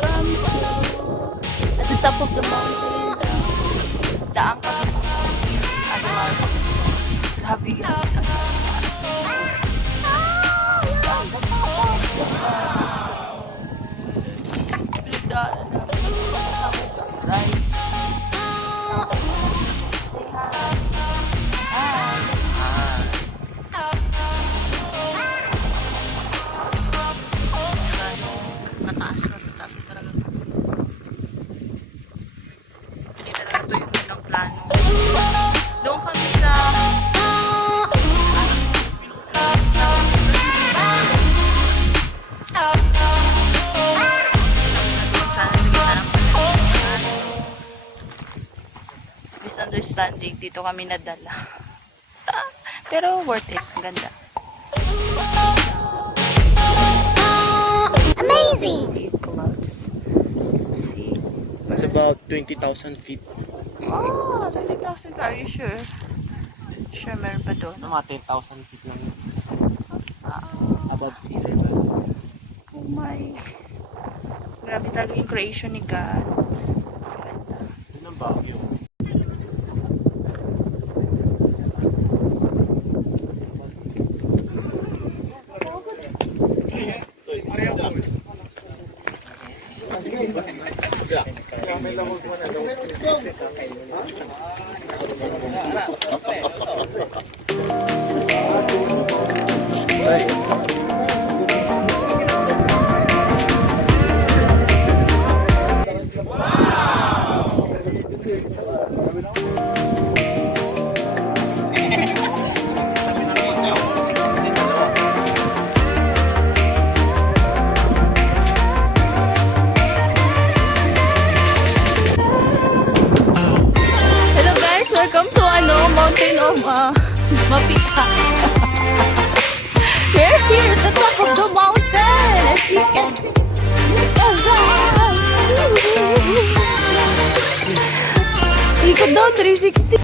At the top of the mountain, Daang Aguilar Pangasinan. Grabe guys. Mataas na sa taas na talaga. Hindi talaga ito yung unang plano. Doon kami sa misunderstanding. Dito kami nadala. Pero worth it. Ganda. Amazing! See clouds. See. It's about 20,000 feet. Oh, 20,000. Are you sure? Sure, meron pa doon. Mga 10,000 feet lang. Ah, Above sea level. oh my. Grabe talaga yung creation ni God. Yun ang Baguio. Welcome to mountain of Mapitak. We're here at the top of the mountain. As you can see, look around. Ikot daw 360.